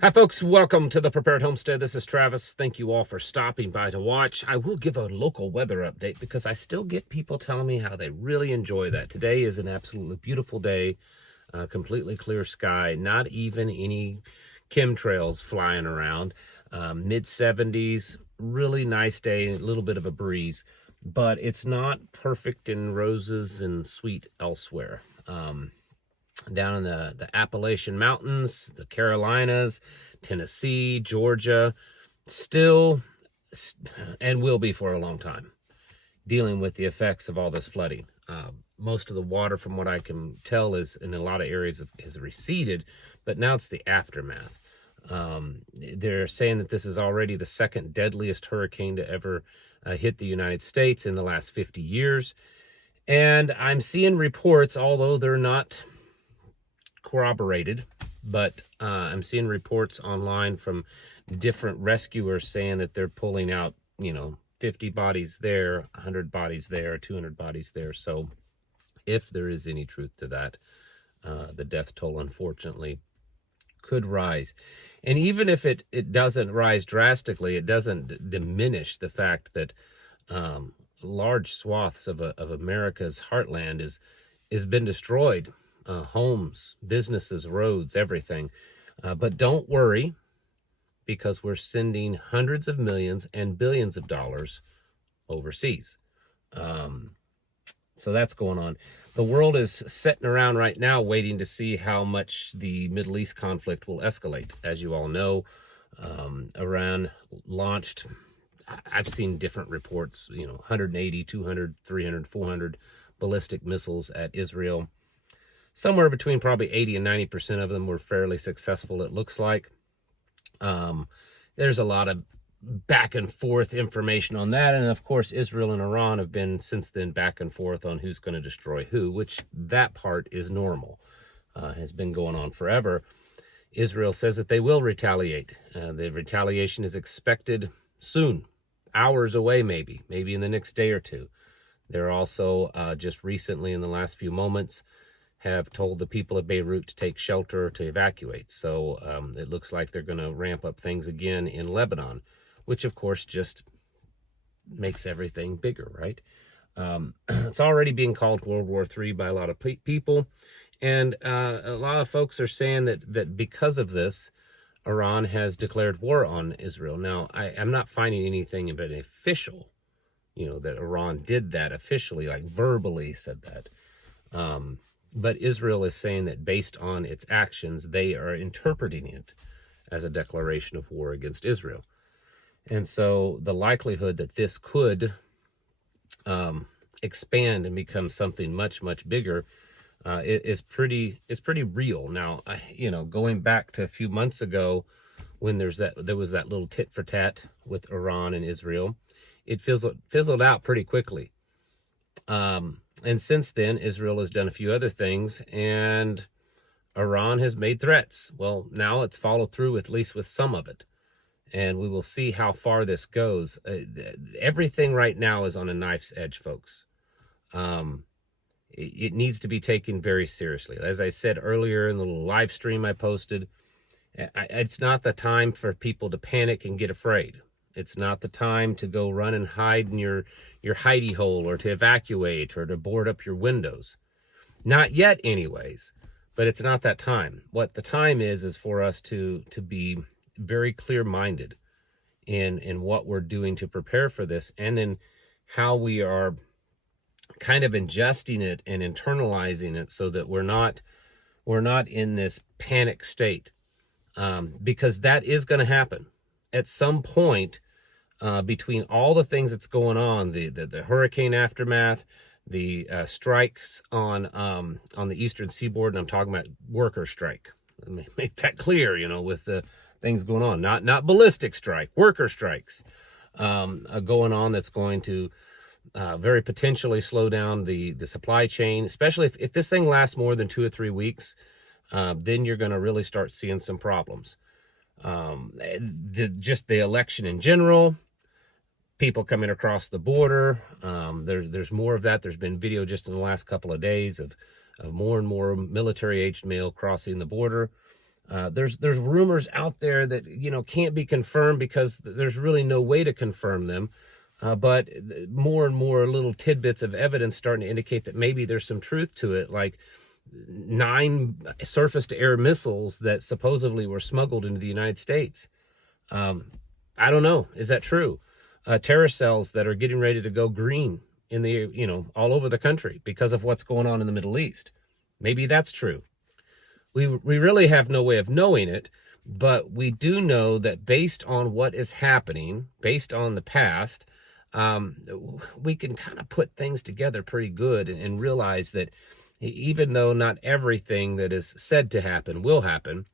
Hi folks, welcome to the Prepared Homestead. This is Travis. Thank you all for stopping by to watch. I will give a local weather update because I still get people telling me how they really enjoy that. Today is an absolutely beautiful day, completely clear sky, not even any chemtrails flying around. Mid 70s, really nice day, a little bit of a breeze, but it's not perfect in roses and sweet elsewhere. Down in the Appalachian Mountains, the Carolinas, Tennessee, Georgia, still and will be for a long time, dealing with the effects of all this flooding. Most of the water, from what I can tell, is in a lot of areas has receded, but now it's the aftermath. They're saying that this is already the second deadliest hurricane to ever hit the United States in the last 50 years. And I'm seeing reports, although they're not corroborated, but I'm seeing reports online from different rescuers saying that they're pulling out, 50 bodies there, 100 bodies there, 200 bodies there. So if there is any truth to that, the death toll, unfortunately, could rise. And even if it doesn't rise drastically, it doesn't diminish the fact that large swaths of America's heartland is been destroyed. Homes, businesses, roads, everything. But don't worry, because we're sending hundreds of millions and billions of dollars overseas. So that's going on. The world is sitting around right now waiting to see how much the Middle East conflict will escalate. As you all know, Iran launched, I've seen different reports, 180, 200, 300, 400 ballistic missiles at Israel. Somewhere between probably 80 and 90% of them were fairly successful, it looks like. There's a lot of back and forth information on that. And of course, Israel and Iran have been since then back and forth on who's going to destroy who, which that part is normal, has been going on forever. Israel says that they will retaliate. The retaliation is expected soon, hours away, maybe in the next day or two. They're also just recently, in the last few moments, have told the people of Beirut to take shelter, to evacuate. So it looks like they're going to ramp up things again in Lebanon, which of course just makes everything bigger, right? It's already being called World War III by a lot of people. And a lot of folks are saying that because of this, Iran has declared war on Israel. Now, I'm not finding anything but official, that Iran did that officially, like verbally said that. But Israel is saying that based on its actions, they are interpreting it as a declaration of war against Israel. And so the likelihood that this could expand and become something much, much bigger is pretty real. Now, going back to a few months ago when there was that little tit for tat with Iran and Israel, it fizzled out pretty quickly. And since then, Israel has done a few other things, and Iran has made threats. Well, now it's followed through, at least with some of it. And we will see how far this goes. Everything right now is on a knife's edge, folks. It needs to be taken very seriously. As I said earlier in the little live stream I posted, it's not the time for people to panic and get afraid. It's not the time to go run and hide in your hidey hole, or to evacuate, or to board up your windows. Not yet, anyways, but it's not that time. What the time is for us to be very clear-minded in what we're doing to prepare for this, and in how we are kind of ingesting it and internalizing it so that we're not in this panic state, because that is going to happen at some point. Between all the things that's going on, the hurricane aftermath, the strikes on the eastern seaboard, and I'm talking about worker strike. Let me make that clear, with the things going on, not ballistic strike, worker strikes going on, that's going to very potentially slow down the supply chain, especially if this thing lasts more than 2 or 3 weeks. Then you're going to really start seeing some problems. Just the election in general, people coming across the border. There's more of that. There's been video just in the last couple of days of more and more military-aged male crossing the border. There's rumors out there that can't be confirmed because there's really no way to confirm them. But more and more little tidbits of evidence starting to indicate that maybe there's some truth to it, like 9 surface-to-air missiles that supposedly were smuggled into the United States. I don't know. Is that true? Terror cells that are getting ready to go green in the, all over the country because of what's going on in the Middle East. Maybe that's true. We really have no way of knowing it, but we do know that based on what is happening, based on the past, we can kind of put things together pretty good and realize that even though not everything that is said to happen will happen,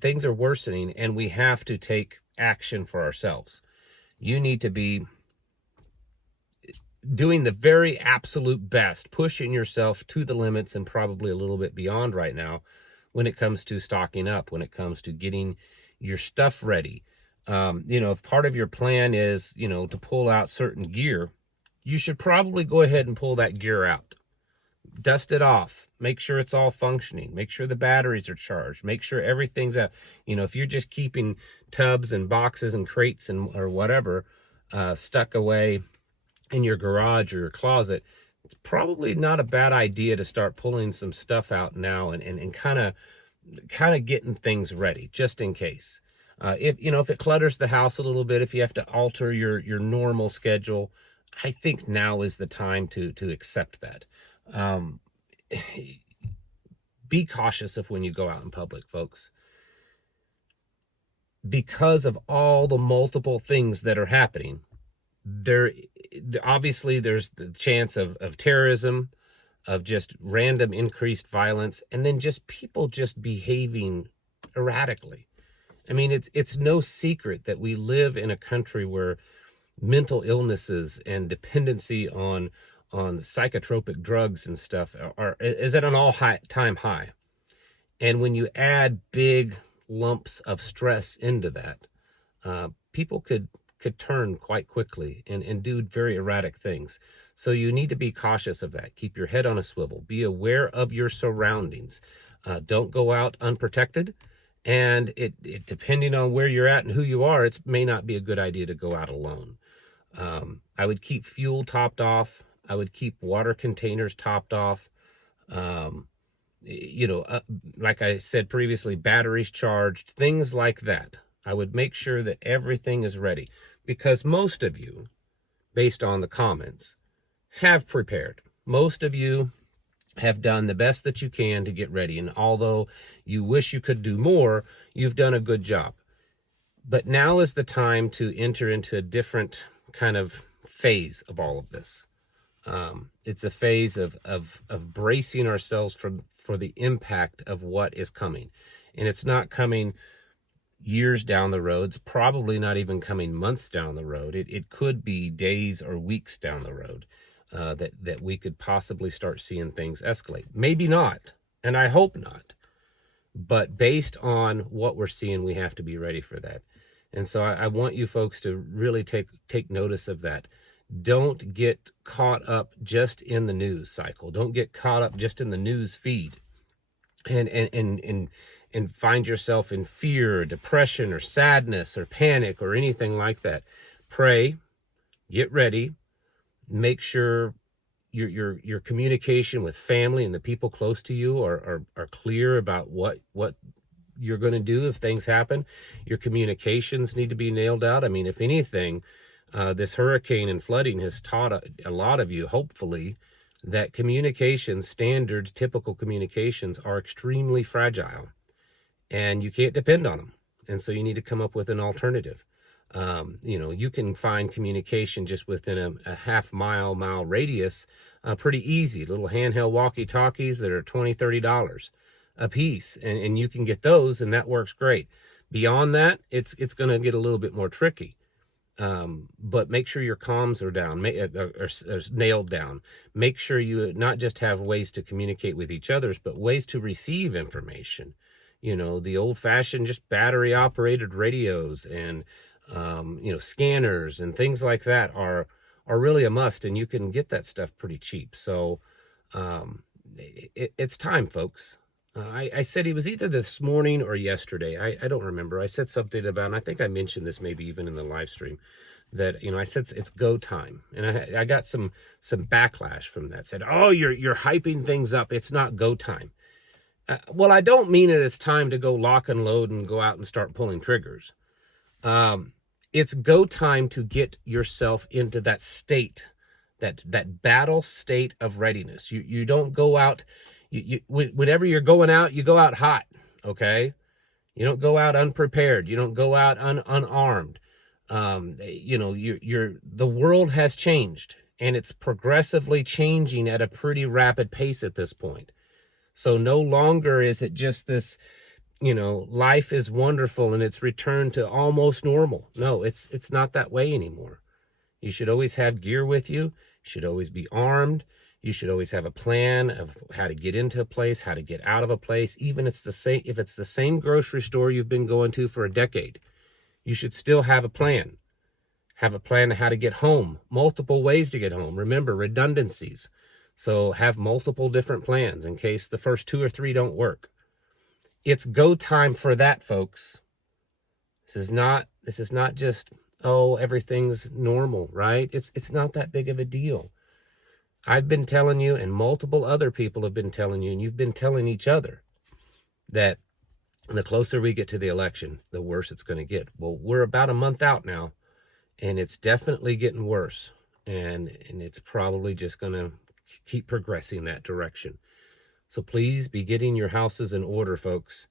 things are worsening and we have to take action for ourselves. You need to be doing the very absolute best, pushing yourself to the limits and probably a little bit beyond right now when it comes to stocking up, when it comes to getting your stuff ready. If part of your plan is, to pull out certain gear, you should probably go ahead and pull that gear out. Dust it off. Make sure it's all functioning. Make sure the batteries are charged. Make sure everything's out. If you're just keeping tubs and boxes and crates or whatever stuck away in your garage or your closet, it's probably not a bad idea to start pulling some stuff out now and kind of getting things ready just in case. If it clutters the house a little bit, if you have to alter your normal schedule, I think now is the time to accept that. Be cautious of when you go out in public, folks, because of all the multiple things that are happening. Obviously there's the chance of terrorism, of just random increased violence, and then just people just behaving erratically. I mean, it's no secret that we live in a country where mental illnesses and dependency on psychotropic drugs and stuff is at an all-time high. And when you add big lumps of stress into that, people could turn quite quickly and do very erratic things. So you need to be cautious of that. Keep your head on a swivel. Be aware of your surroundings. Don't go out unprotected. And it depending on where you're at and who you are, it may not be a good idea to go out alone. I would keep fuel topped off. I would keep water containers topped off. Like I said previously, batteries charged, things like that. I would make sure that everything is ready, because most of you, based on the comments, have prepared. Most of you have done the best that you can to get ready. And although you wish you could do more, you've done a good job. But now is the time to enter into a different kind of phase of all of this. It's a phase of bracing ourselves for the impact of what is coming. And it's not coming years down the road. It's probably not even coming months down the road. It could be days or weeks down the road that we could possibly start seeing things escalate. Maybe not, and I hope not. But based on what we're seeing, we have to be ready for that. And so I want you folks to really take notice of that. Don't get caught up just in the news cycle. Don't get caught up just in the news feed and find yourself in fear or depression or sadness or panic or anything like that. Pray, get ready, make sure your communication with family and the people close to you are clear about what you're going to do if things happen. Your communications need to be nailed out. I mean, if anything, this hurricane and flooding has taught a lot of you, hopefully, that communications, standard, typical communications, are extremely fragile, and you can't depend on them. And so you need to come up with an alternative. You can find communication just within a half-mile radius pretty easy. Little handheld walkie-talkies that are $20, $30 a piece, and you can get those, and that works great. Beyond that, it's going to get a little bit more tricky. But make sure your comms are down, are nailed down. Make sure you not just have ways to communicate with each other, but ways to receive information. The old-fashioned just battery-operated radios and scanners and things like that are really a must, and you can get that stuff pretty cheap. So it's time, folks. I said it was either this morning or yesterday. I don't remember. I said something about, and I think I mentioned this maybe even in the live stream, that, you know, I said it's go time. And I got some backlash from that. Said, oh, you're hyping things up. It's not go time. Well, I don't mean it as time to go lock and load and go out and start pulling triggers. It's go time to get yourself into that state, that battle state of readiness. You don't go out. Whenever you're going out, you go out hot, okay? You don't go out unprepared. You don't go out unarmed. You know, the world has changed, and it's progressively changing at a pretty rapid pace at this point. So no longer is it just this, you know, life is wonderful and it's returned to almost normal. No, it's not that way anymore. You should always have gear with you. You should always be armed. You should always have a plan of how to get into a place, how to get out of a place. Even if it's the same grocery store you've been going to for a decade, you should still have a plan. Have a plan of how to get home, multiple ways to get home. Remember, redundancies. So have multiple different plans in case the first 2 or 3 don't work. It's go time for that, folks. This is not just, oh, everything's normal, right? It's not that big of a deal. I've been telling you, and multiple other people have been telling you, and you've been telling each other, that the closer we get to the election, the worse it's going to get. Well, we're about a month out now, and it's definitely getting worse. And it's probably just going to keep progressing that direction. So please be getting your houses in order, folks.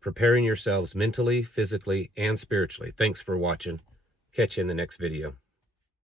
Preparing yourselves mentally, physically, and spiritually. Thanks for watching. Catch you in the next video.